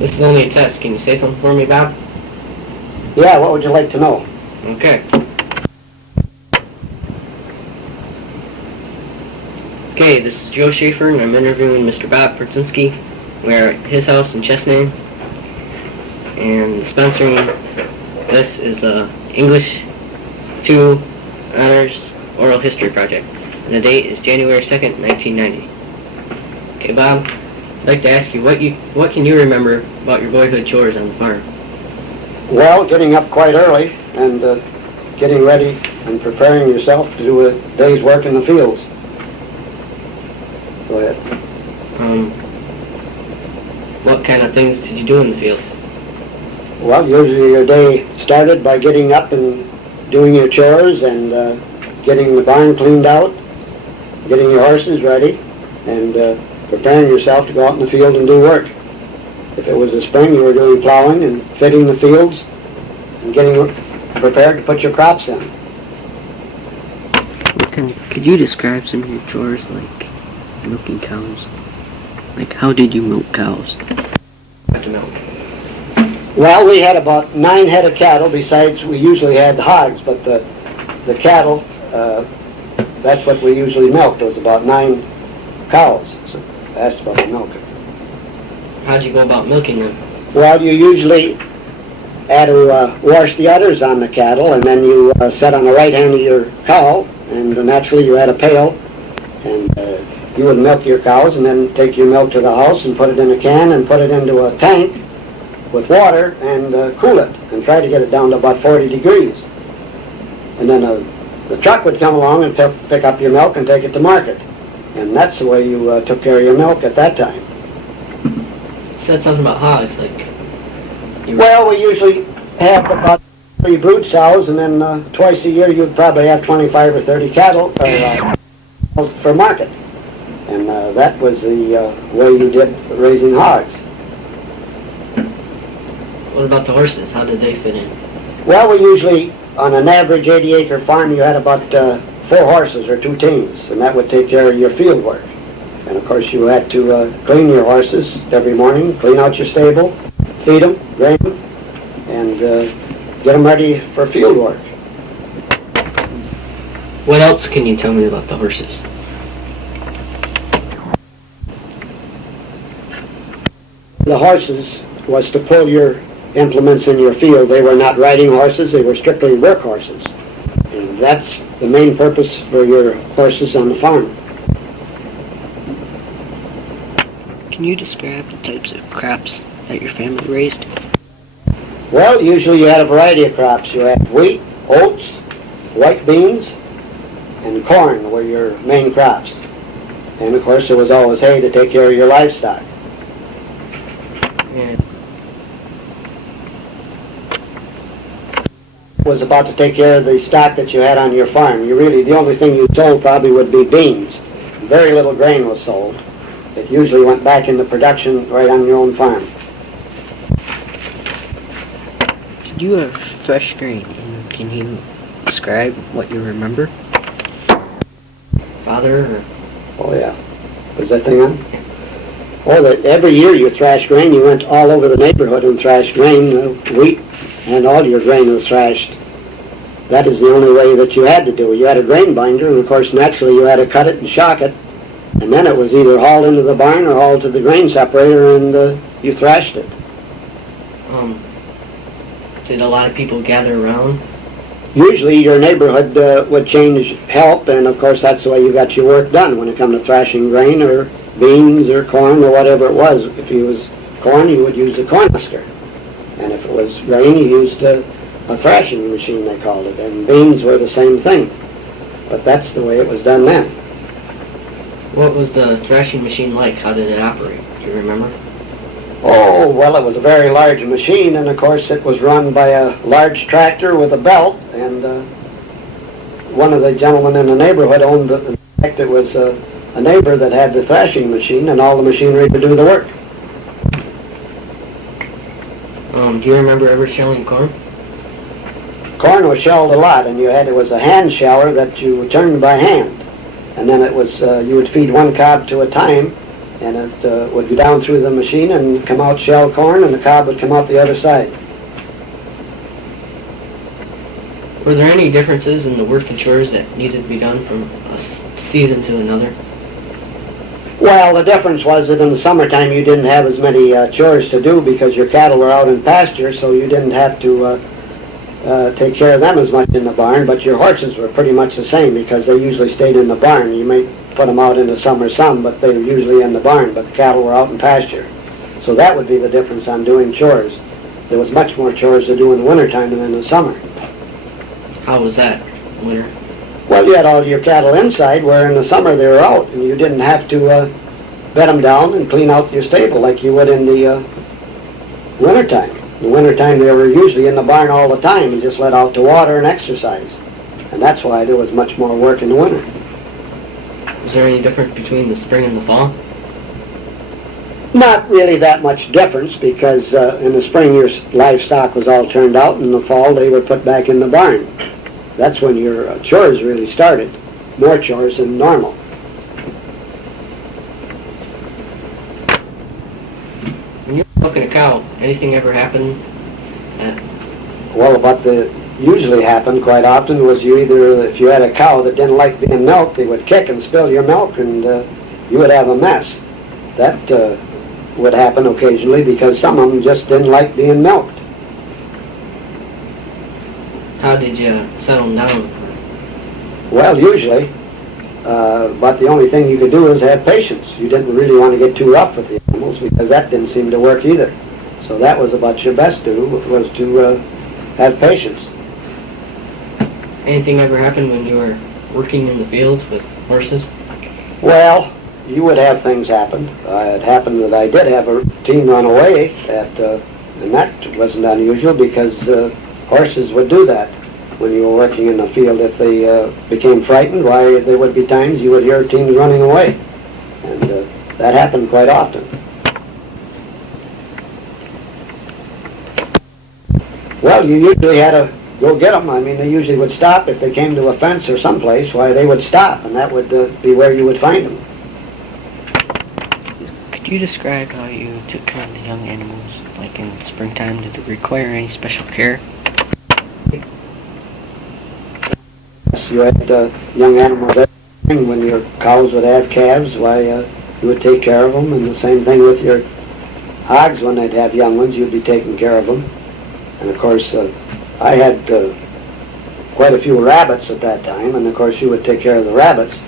This is only a test. Can you say something for me, Bob? Yeah, what would you like to know? Okay. Okay, this is Joe Schaefer, and I'm interviewing Mr. Bob Princinsky. We're at his house in Chesname, and sponsoring this is the English 2 Honors Oral History Project. And the date is January 2nd, 1990. Okay, Bob, I'd like to ask you, what can you remember about your boyhood chores on the farm? Well, getting up quite early and getting ready and preparing yourself to do a day's work in the fields. Go ahead. What kind of things did you do in the fields? Well, usually your day started by getting up and doing your chores and getting the barn cleaned out, getting your horses ready, and preparing yourself to go out in the field and do work. If it was the spring, you were doing plowing and fitting the fields and getting prepared to put your crops in. Could you describe some of your chores, like milking cows? Like, how did you milk cows? Have to milk. Well, we had about 9 head of cattle. Besides, we usually had hogs, but the cattle, that's what we usually milked. It was about 9 cows. So that's about the milking. How'd you go about milking them? Well, you usually had to wash the udders on the cattle, and then you sat on the right hand of your cow, and naturally you had a pail, and you would milk your cows and then take your milk to the house and put it in a can and put it into a tank with water and cool it and try to get it down to about 40 degrees. And then the truck would come along and pick up your milk and take it to market. And that's the way you took care of your milk at that time. You said something about hogs, like... Well, we usually have about 3 brood sows, and then twice a year you'd probably have 25 or 30 cattle for market. And that was the way you did raising hogs. What about the horses? How did they fit in? Well, we usually, on an average 80-acre farm, you had about 4 horses or 2 teams, and that would take care of your field work. And of course you had to clean your horses every morning, clean out your stable, feed them, grain them, and get them ready for field work. What else can you tell me about the horses? The horses was to pull your implements in your field. They were not riding horses, they were strictly work horses. And that's the main purpose for your horses on the farm. Can you describe the types of crops that your family raised? Well, usually you had a variety of crops. You had wheat, oats, white beans, and corn were your main crops. And of course there was always hay to take care of your livestock. Yeah. Was about to take care of the stock that you had on your farm. The only thing you sold probably would be beans. Very little grain was sold. It usually went back into production right on your own farm. Did you thresh grain? And can you describe what you remember? Father? Or... Oh yeah. Was that thing on? Oh, that every year you thrashed grain. You went all over the neighborhood and thrashed grain, wheat, and all your grain was thrashed. That is the only way that you had to do it. You had a grain binder, and of course naturally you had to cut it and shock it, and then it was either hauled into the barn or hauled to the grain separator, and you thrashed it. Did a lot of people gather around? Usually your neighborhood would change help, and of course that's the way you got your work done when it come to thrashing grain or beans or corn or whatever it was. If it was corn, you would use a corn husker. And if it was grain, you used a thrashing machine, they called it. And beans were the same thing. But that's the way it was done then. What was the thrashing machine like? How did it operate? Do you remember? Oh, well, it was a very large machine, and of course it was run by a large tractor with a belt, and one of the gentlemen in the neighborhood owned in fact, it was a neighbor that had the thrashing machine and all the machinery to do the work. Do you remember ever shelling corn? Corn was shelled a lot, and it was a hand sheller that you turned by hand. And then it was, you would feed one cob to a time, and it would go down through the machine and come out shell corn, and the cob would come out the other side. Were there any differences in the work and chores that needed to be done from a season to another? Well, the difference was that in the summertime you didn't have as many chores to do because your cattle were out in pasture, so you didn't have to take care of them as much in the barn, but your horses were pretty much the same because they usually stayed in the barn. You might put them out in the summer some, but they were usually in the barn, but the cattle were out in pasture. So that would be the difference on doing chores. There was much more chores to do in the wintertime than in the summer. How was that, winter? Well, you had all your cattle inside, where in the summer they were out, and you didn't have to bed them down and clean out your stable like you would in the wintertime. In the wintertime they were usually in the barn all the time and just let out to water and exercise. And that's why there was much more work in the winter. Was there any difference between the spring and the fall? Not really that much difference because in the spring your livestock was all turned out, and in the fall they were put back in the barn. That's when your chores really started, more chores than normal. When you were milking a cow, anything ever happen? Well, what usually happened quite often was if you had a cow that didn't like being milked, they would kick and spill your milk, and you would have a mess. That would happen occasionally because some of them just didn't like being milked. How did you settle them down? Well, usually, but the only thing you could do is have patience. You didn't really want to get too rough with the animals because that didn't seem to work either. So that was about your best do, was to have patience. Anything ever happen when you were working in the fields with horses? Well, you would have things happen. It happened that I did have a team run away, and that wasn't unusual because horses would do that when you were working in the field. If they became frightened, why, there would be times you would hear teams running away, and that happened quite often. Well, you usually had to go get them. I mean, they usually would stop if they came to a fence or someplace. Why, they would stop, and that would be where you would find them. Could you describe how you took care of the young animals, like in springtime? Did it require any special care? Yes, you had young animals every spring. When your cows would have calves, why, you would take care of them, and the same thing with your hogs. When they'd have young ones, you'd be taking care of them. And of course, I had quite a few rabbits at that time, and of course you would take care of the rabbits,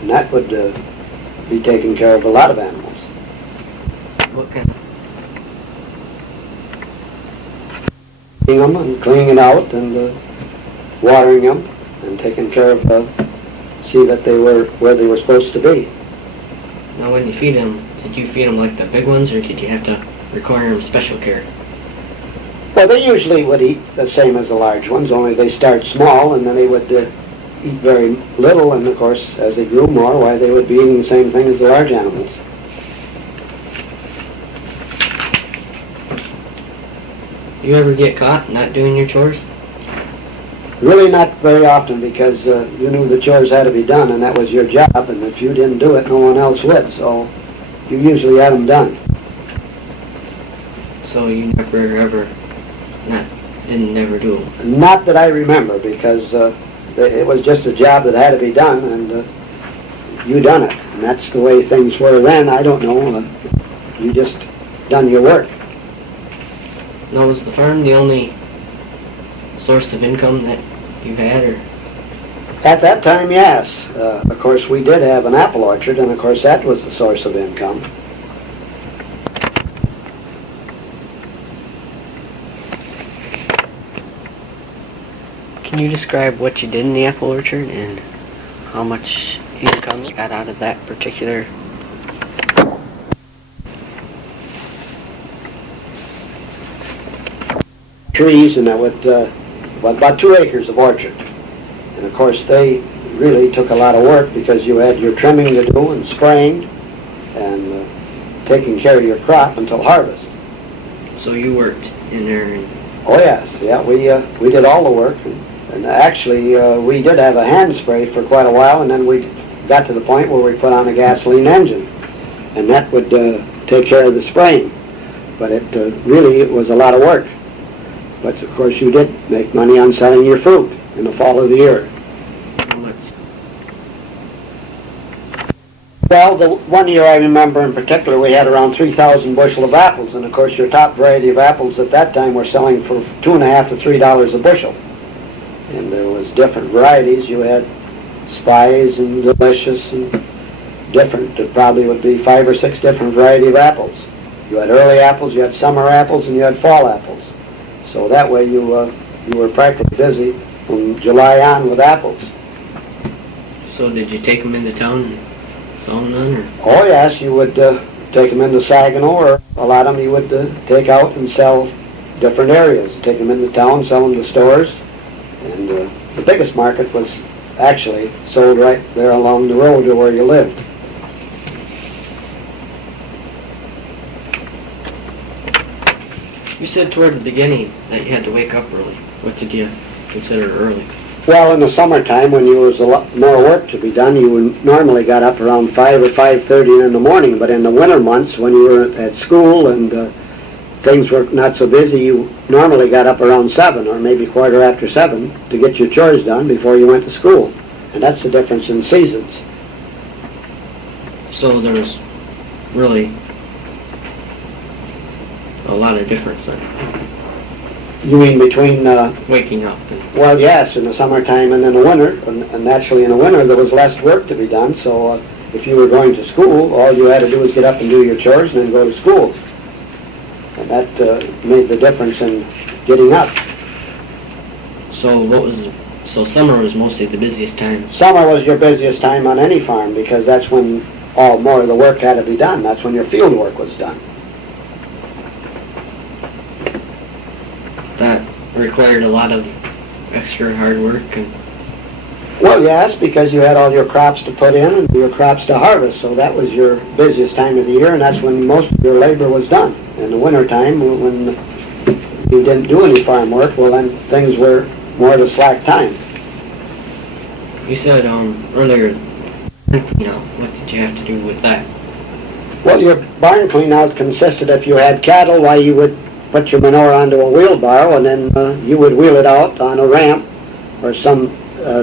and that would be taking care of a lot of animals. What kind of? Feeding them and cleaning it out and watering them and taking care of, see that they were where they were supposed to be. Now when you feed them, did you feed them like the big ones, or did you have to require them special care? Well, they usually would eat the same as the large ones, only they start small and then they would eat very little, and of course as they grew more, why, they would be eating the same thing as the large animals. You ever get caught not doing your chores? Really not very often because you knew the chores had to be done and that was your job, and if you didn't do it, no one else would, so you usually had them done. So you never ever didn't never do them? Not that I remember, because it was just a job that had to be done, and you done it. And that's the way things were then. I don't know. You just done your work. Now, was the farm the only source of income that you had, or? At that time, yes. Of course, we did have an apple orchard, and of course that was the source of income. Can you describe what you did in the apple orchard and how much income you got out of that particular? Trees, and that would, about 2 acres of orchard. And of course they really took a lot of work because you had your trimming to do and spraying and taking care of your crop until harvest. So you worked in there and... Oh yes, yeah, we did all the work. And actually, we did have a hand spray for quite a while, and then we got to the point where we put on a gasoline engine. and that would take care of the spraying. But it was a lot of work. But of course you did make money on selling your fruit in the fall of the year. How much? Well, the one year I remember in particular, we had around 3,000 bushel of apples, and of course your top variety of apples at that time were selling for $2.50 to $3 a bushel. And there was different varieties. You had Spies and Delicious and different. There probably would be 5 or 6 different variety of apples. You had early apples, you had summer apples, and you had fall apples. So that way you were practically busy from July on with apples. So did you take them into town and sell them then? Or? Oh yes, you would take them into Saginaw, or a lot of them you would take out and sell different areas. Take them into town, sell them to stores. And the biggest market was actually sold right there along the road to where you lived. You said toward the beginning that you had to wake up early. What did you consider early? Well, in the summertime, when there was a lot more work to be done, you normally got up around 5 or 5:30 in the morning. But in the winter months, when you were at school and things were not so busy, you normally got up around 7 or maybe quarter after 7 to get your chores done before you went to school. And that's the difference in seasons. So there was really a lot of difference then. You mean between... Waking up. Well, yes, in the summertime and in the winter. And naturally in the winter there was less work to be done. So if you were going to school, all you had to do was get up and do your chores and then go to school. And that made the difference in getting up. So summer was mostly the busiest time. Summer was your busiest time on any farm because that's when all more of the work had to be done. That's when your field work was done. That required a lot of extra hard work. And Well, yes, because you had all your crops to put in and your crops to harvest. So that was your busiest time of the year, and that's when most of your labor was done. In the wintertime, when you didn't do any farm work, well then things were more of a slack time. you said earlier, what did you have to do with that? Well, your barn clean out consisted, if you had cattle, why you would put your manure onto a wheelbarrow and then you would wheel it out on a ramp or some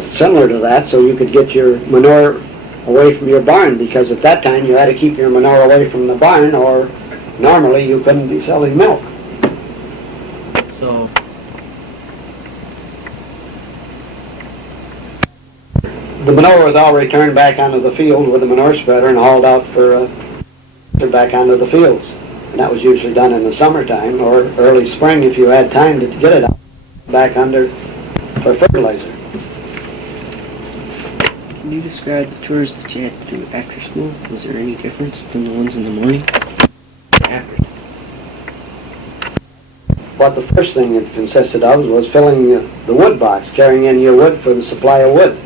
similar to that so you could get your manure away from your barn, because at that time you had to keep your manure away from the barn or normally you couldn't be selling milk. So The manure was all returned back onto the field with a manure spreader and hauled out for back onto the fields. And that was usually done in the summertime or early spring if you had time to get it out back under for fertilizer. can you describe the chores that you had to do after school? Was there any difference than the ones in the morning? After. What the first thing it consisted of was filling the wood box, carrying in your wood for the supply of wood,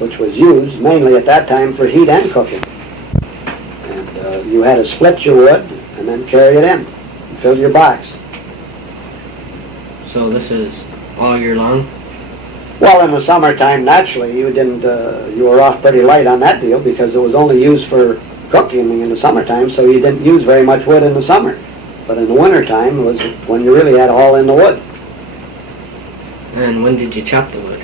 which was used mainly at that time for heat and cooking. And you had to split your wood and then carry it in and fill your box. So this is all year long? Well, in the summertime, naturally, you were off pretty light on that deal because it was only used for cooking in the summertime, so you didn't use very much wood in the summer. But in the wintertime was when you really had to haul in the wood. And when did you chop the wood?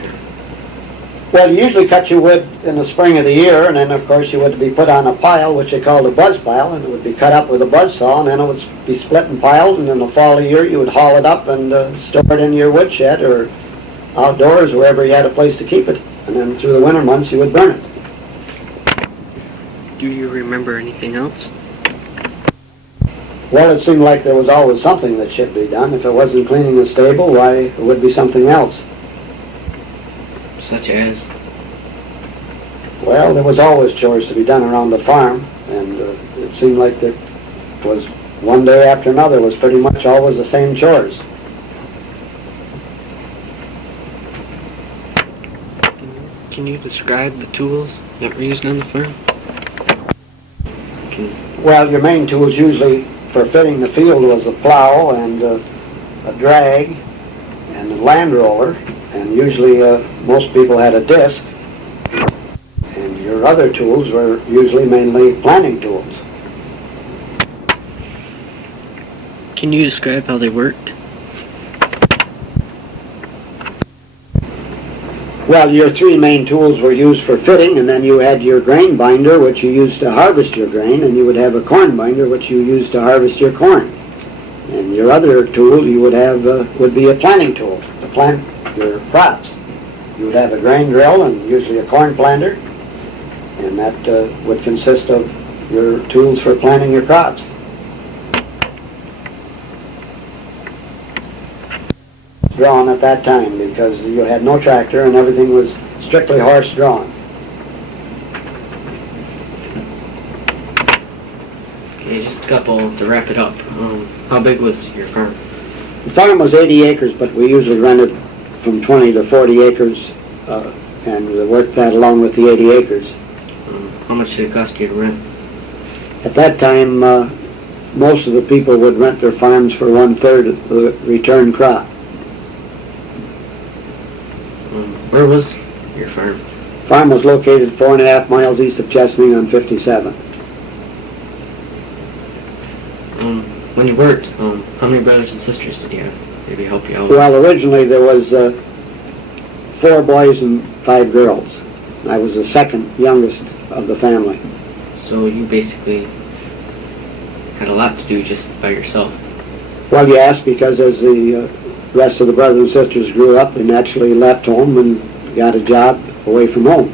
Well, you usually cut your wood in the spring of the year, and then of course you would be put on a pile, which they called a buzz pile, and it would be cut up with a buzz saw, and then it would be split and piled, and in the fall of the year you would haul it up and store it in your woodshed or outdoors, wherever you had a place to keep it. And then through the winter months you would burn it. Do you remember anything else? Well, it seemed like there was always something that should be done. If it wasn't cleaning the stable, why, it would be something else. Such as? Well, there was always chores to be done around the farm, and it seemed like that was one day after another was pretty much always the same chores. Can you describe the tools that were used on the farm? Well, your main tools usually for fitting the field was a plow and a drag and a land roller, and usually most people had a disc. And your other tools were usually mainly planting tools. Can you describe how they worked? Well, your three main tools were used for fitting, and then you had your grain binder, which you used to harvest your grain, and you would have a corn binder, which you used to harvest your corn. And your other tool you would have would be a planting tool to plant your crops. You would have a grain drill and usually a corn planter, and that would consist of your tools for planting your crops. Drawn at that time because you had no tractor and everything was strictly horse drawn. Okay, just a couple to wrap it up. How big was your farm? The farm was 80 acres, but we usually rented from 20 to 40 acres and we worked that along with the 80 acres. How much did it cost you to rent? At that time, most of the people would rent their farms for 1/3 of the return crop. Where was your farm? Farm was located 4.5 miles east of Chesaning on 57. When you worked, how many brothers and sisters did you have? Maybe help you out? Well, originally there was 4 boys and 5 girls. I was the second youngest of the family. So you basically had a lot to do just by yourself. Well, yes, because as the rest of the brothers and sisters grew up, they naturally left home and got a job away from home.